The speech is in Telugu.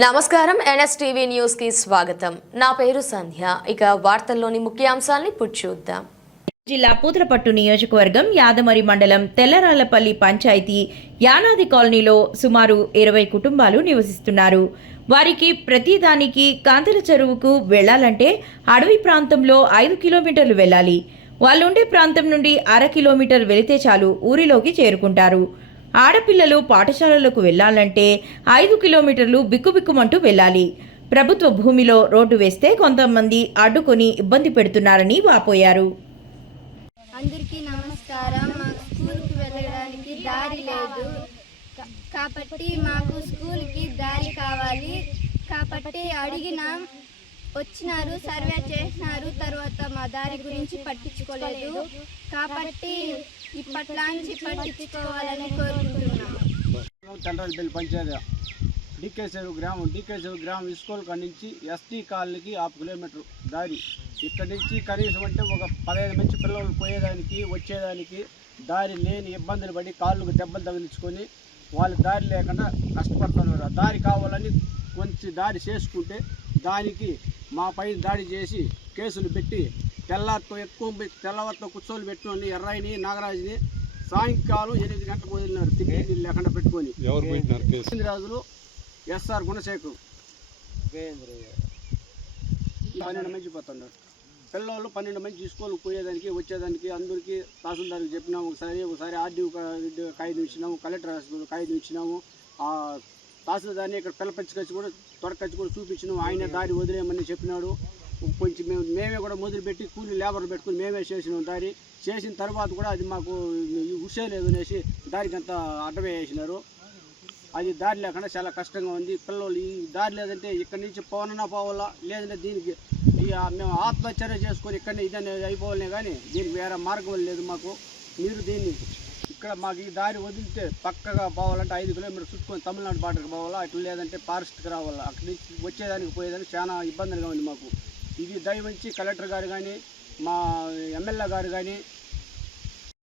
నమస్కారం ఎన్ఎస్టీవీ న్యూస్ కి స్వాగతం. నా పేరు సంధ్య. ఇక వార్తల్లోని ముఖ్యాంశాలను ఇప్పుడు చూద్దాం. జిల్లా పూతలపట్టు నియోజకవర్గం యాదమరి మండలం తెల్లరాళ్లపల్లి పంచాయతీ యానాది కాలనీలో సుమారు 20 కుటుంబాలు నివసిస్తున్నారు. వారికి ప్రతిదానికి కాంతల చెరువుకు వెళ్లాలంటే అడవి ప్రాంతంలో 5 కిలోమీటర్లు వెళ్ళాలి. వాళ్ళుండే ప్రాంతం నుండి 1/2 కిలోమీటర్ వెళితే చాలు ఊరిలోకి చేరుకుంటారు. ఆడపిల్లలు పాఠశాలలకు వెళ్లాలంటే 5 కిలోమీటర్లు బిక్కుబిక్కుమంటూ వెళ్ళాలి. ప్రభుత్వ భూమిలో రోడ్డు వేస్తే కొంతమంది అడ్డుకొని ఇబ్బంది పెడుతున్నారని వాపోయారు. అందరికీ నమస్కారం. మాకు స్కూల్కి వెళ్ళడానికి దారి లేదు కాబట్టి మాకు స్కూల్కి దారి కావాలి. కాబట్టి అడిగినాం, వచ్చినారు, సర్వే చేసినారు, తర్వాత మా దారి గురించి పట్టించుకోలేదు. కాబట్టి ఇప్పట్లాంచి పట్టించుకోవాలని కోరుకుంటున్నాం. చంద్రాలపల్లి పంచాయతీ డికేసేవు గ్రామం స్కూల్ కాడి నుంచి ఎస్టీ కాలనీకి 1/2 కిలోమీటర్ దారి. ఇక్కడి నుంచి కనీసం అంటే ఒక 15 మంది పిల్లలు పోయేదానికి వచ్చేదానికి దారి లేని ఇబ్బందులు పడి కాళ్ళకు దెబ్బలు తగిలించుకొని వాళ్ళు దారి లేకుండా కష్టపడుతున్నారు. దారి కావాలని కొంచెం దారి చేసుకుంటే దానికి మా పై దాడి చేసి కేసులు పెట్టి తెల్లవారితో కూర్చోలు పెట్టుకొని ఎర్రాయిని నాగరాజుని సాయంకాలం 8 గంటలకు వదిలినారు. తిరిగి లేకుండా పెట్టుకొని రాజులు ఎస్ఆర్ గుణశేఖర్ 12 మంది పోతున్నారు. పిల్లలు 12 మంది స్కూల్కి పోయేదానికి వచ్చేదానికి అందరికీ తహసీల్దార్కి చెప్పినాము. ఒకసారి ఆర్డీఓ కాగితం ఇచ్చినాము, కలెక్టర్ కాగితం ఇచ్చినాము. తహసీల్దార్ని ఇక్కడ పిల్లపచ్చి కూడా తొడకచ్చి కూడా చూపించినాము. ఆయన దారి వదిలేయమని చెప్పినాడు. కొంచెం మేమే కూడా మొదలుపెట్టి కూలీ లేబర్లు పెట్టుకుని మేమే చేసినాం. దారి చేసిన తర్వాత కూడా అది మాకు ఉషే లేదు అనేసి దారికి అంతా అడ్డమే వేసినారు. అది దారి లేకుండా చాలా కష్టంగా ఉంది. పిల్లలు ఈ దారి లేదంటే ఇక్కడి నుంచి పోవాలా, లేదంటే దీనికి మేము ఆత్మహత్య చేసుకొని ఇక్కడనే ఇదనే అయిపోవాలనే కానీ దీనికి వేరే మార్గం లేదు మాకు. మీరు దీన్ని ఇక్కడ మాకు ఈ దారి వదిలితే పక్కగా పోవాలంటే 5 కిలోమీటర్లు చుట్టుకొని తమిళనాడు బార్డర్కి పోవాలా, అట్లా లేదంటే ఫారెస్ట్కి రావాలా. అక్కడి నుంచి వచ్చేదానికి పోయేదానికి చాలా ఇబ్బందిగా ఉంది మాకు. ఇది దయవంచి కలెక్టర్ గారు కానీ మా ఎమ్మెల్యే గారు కానీ